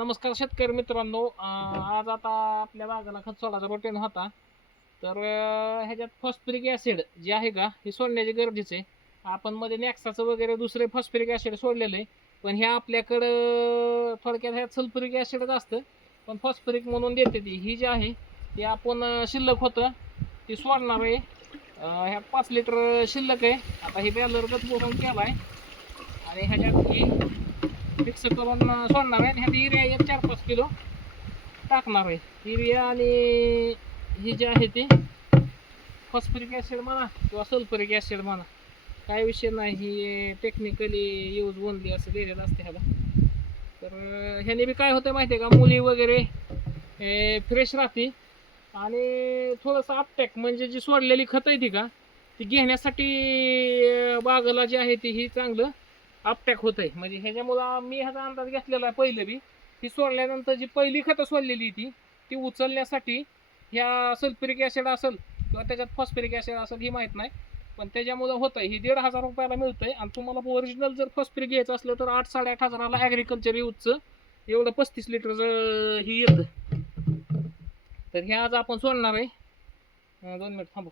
नमस्कार शेतकरी मित्रांनो. आज आता आपल्या बागाला खत सोडायचा रुटीन होता. तर ह्याच्यात फॉस्फरिक ॲसिड जे आहे का हे सोडण्याचे गरजेचे आहे. आपण मध्ये नेक्साचं वगैरे दुसरे फॉस्फरिक ॲसिड सोडलेलं आहे, पण ह्या आपल्याकडं थोडक्यात ह्यात सल्फ्युरिक ॲसिडच असतं, पण फॉस्फरिक म्हणून देते ती. ही जी आहे ती आपण शिल्लक होतं ती सोडणार आहे. ह्यात 5 लिटर शिल्लक आहे. आता ही बॅलरगत भरून केला आहे आणि ह्याच्यात ही मिक्स करून सोडणार आहे. ह्यात युरिया एक 4-5 किलो टाकणार आहे. युरिया आणि ही जी आहे ती फॉस्फरिक ॲसिड म्हणा किंवा सल्फ्युरिक ॲसिड म्हणा, काय विषय नाही. ही टेक्निकली यूज ओनली असं दिलेलं असते ह्याला. तर ह्याने बी काय होतं माहिती आहे का, मुली वगैरे फ्रेश राहते आणि थोडंसं अपटॅक म्हणजे जी सोडलेली खत आहे ती का ती घेण्यासाठी बागला जी आहे ती ही चांगलं अपटॅक होत आहे. म्हणजे ह्याच्यामुळं मी ह्याचा अंदाज घेतलेला आहे. पहिलं बी ती सोडल्यानंतर जी पहिली खतं सोडलेली ती उचलण्यासाठी ह्या सल्फ्युरिक ॲसिड असेल किंवा त्याच्यात फॉस्फरिक ॲसिड असेल ही माहीत नाही, पण त्याच्यामुळं होतं. ही 1,500 रुपयाला मिळतंय आणि तुम्हाला ओरिजिनल जर फॉस्फरिक घ्यायचं असलं तर 8-8.5 हजाराला ॲग्रिकल्चर यूजचं एवढं 35 लिटरचं ही येतं. तर हे आज आपण सोडणार आहे. 2 मिनिट थांबू.